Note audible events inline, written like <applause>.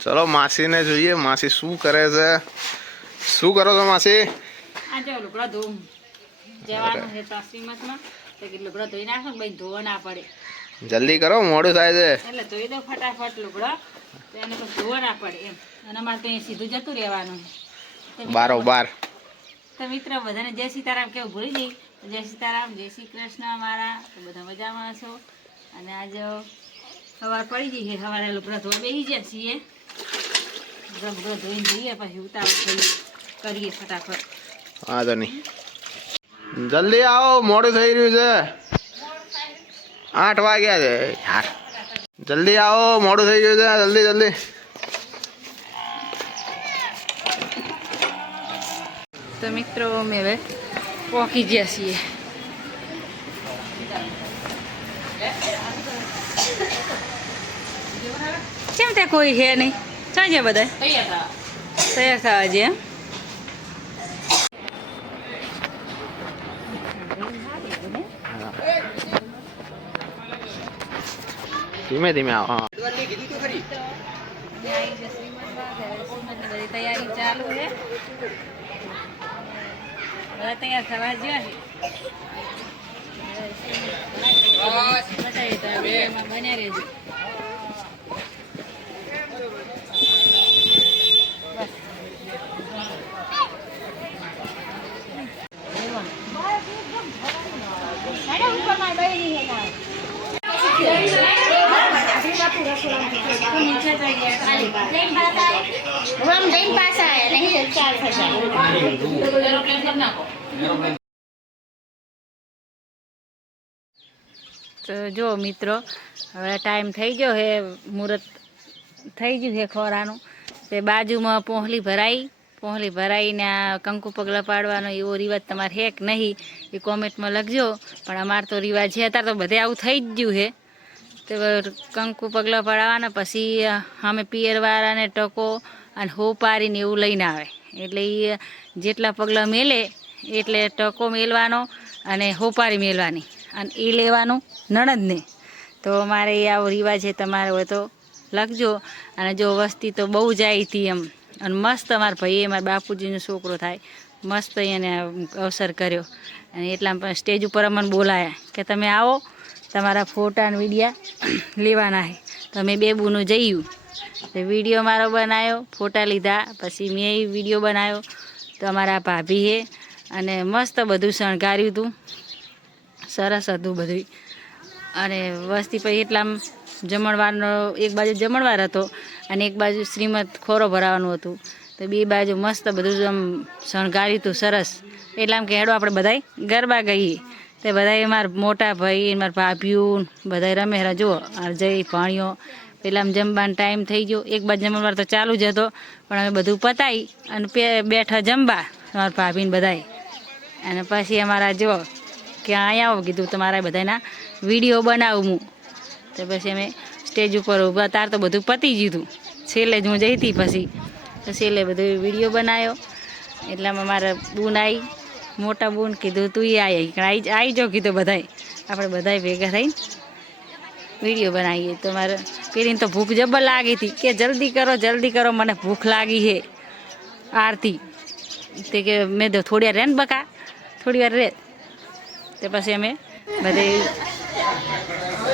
ચલો માસીને જોઈએ માસી શું કરે છે? શું કરો છો માસી? આજે લુગડા ધોવું. જવાનું છે તો શ્રીમતમાં તો કે લુગડા ધોઈ નાખો ને ભાઈ ધોવા ના પડે. જલ્દી કરો મોડું થાય છે. એટલે ધોઈ દો ફટાફટ લુગડા. તો એને પછી ધોવા ના પડે એમ. અને મારે તો અહીં સીધું જતું રહેવાનું તો બારો બાર તો મિત્ર બધાને જય સીતારામ કેવું ભૂલી જઈ જય સીતારામ જય શ્રી કૃષ્ણ મારા તો બધા મજામાં છો અને આજે સવાર પડી ગઈ છે. સવારે લુગડા ધોવા બેસી જાય છીએ. લુગડા ધોઈને જઈએ પછી ઉતાવળ થઈએ કરીએ ફટાફટ. હા તો નહીં. જલ્દી આવો મોડું થઈ રહ્યું છે. આઠ વાગ્યા છે. યાર જલ્દી આવો મોડું થઈ ગયું છે. જલ્દી જલ્દી. તો મિત્રો અમે હવે પહોંચી ગયા છીએ. કેમ ત્યાં કોઈ છે નહીં? ક્યાં છે બધા? તૈયાર થવા. છે એમ? ધીમે ધીમે આવો હા. તૈયારી ચાલુ છે. બધા તૈયાર થવા જ્યાં છે. બન્યા રહેજો. तो जो मित्रों टाइम थी गए मुहूर्त थी गए खोरा बाजू में पोहली भराई પોહલી ભરાઈને આ કંકુ પગલાં પાડવાનો એવો રિવાજ તમારે હેક નહીં, એ કોમેન્ટમાં લખજો. પણ અમારે તો રિવાજ છે, અત્યારે તો બધે આવું થઈ જ ગયું છે. તો કંકુ પગલાં પડાવવાના પછી અમે પિયરવાળાને ટકો અને હોપારીને એવું લઈને આવે. એટલે એ જેટલા પગલાં મેલે એટલે ટકો મેલવાનો અને હોપારી મેલવાની. અને એ લેવાનું નણદને. તો અમારે આવો રિવાજ છે, તમારે હોય તો લખજો. અને જો વસ્તી તો બહુ જાય હતી એમ. અને મસ્ત અમારા ભાઈએ, મારા બાપુજીનો છોકરો થાય, મસ્ત એને અવસર કર્યો. અને એટલા સ્ટેજ ઉપર અમને બોલાયા કે તમે આવો, તમારા ફોટા અને વિડીયા <clears throat> લેવાના છે. તો મેં બે બૂનું જયું તો વીડિયો મારો બનાવ્યો ફોટા લીધા, પછી મેં વીડિયો બનાવ્યો તો અમારા હે અને મસ્ત બધું શણગાર્યું હતું. સરસ હતું બધું અને વસ્તી પછી એટલામાં જમણવારનો એક બાજુ જમણવાર હતો અને એક બાજુ શ્રીમદ ખોરો ભરાવાનું હતું. તો બે બાજુ મસ્ત બધું આમ શણગાર્યું હતું, સરસ. એટલામાં કે હેડો આપણે બધાય ગરબા ગઈએ. તે બધાએ મારા મોટા ભાઈ મારા ભાભીઓ બધાય રમેરા જુઓ, આ જય ભાણીઓ. પેલામાં જમવાનો ટાઈમ થઈ ગયો. એક બાજુ જમણવાર તો ચાલુ જ હતો, પણ અમે બધું પતાવી અને બેઠા જમવા અમારા ભાભીને બધાય. અને પછી અમારા જો કે અહીંયા આવો કીધું તમારા બધાના વીડિયો બનાવું હું. તો પછી અમે સ્ટેજ ઉપર ઊભા. તાર તો બધું પતી હતું છેલ્લે જ હું જઈ હતી પછી. તો છેલ્લે બધું વીડિયો બનાવ્યો એટલામાં મારા બૂન આવી મોટા બૂન કીધું, તું આવી આવી આવી જાઓ કીધું બધાય. આપણે બધાએ ભેગા થઈને વીડિયો બનાવીએ. તો મારે પેલીને તો ભૂખ જબર લાગી હતી કે, જલ્દી કરો જલ્દી કરો, મને ભૂખ લાગી છે આરતી. તે કે, મેં તો થોડી વાર રહે ને બકા, થોડી વાર રહે તે પછી અમે બધે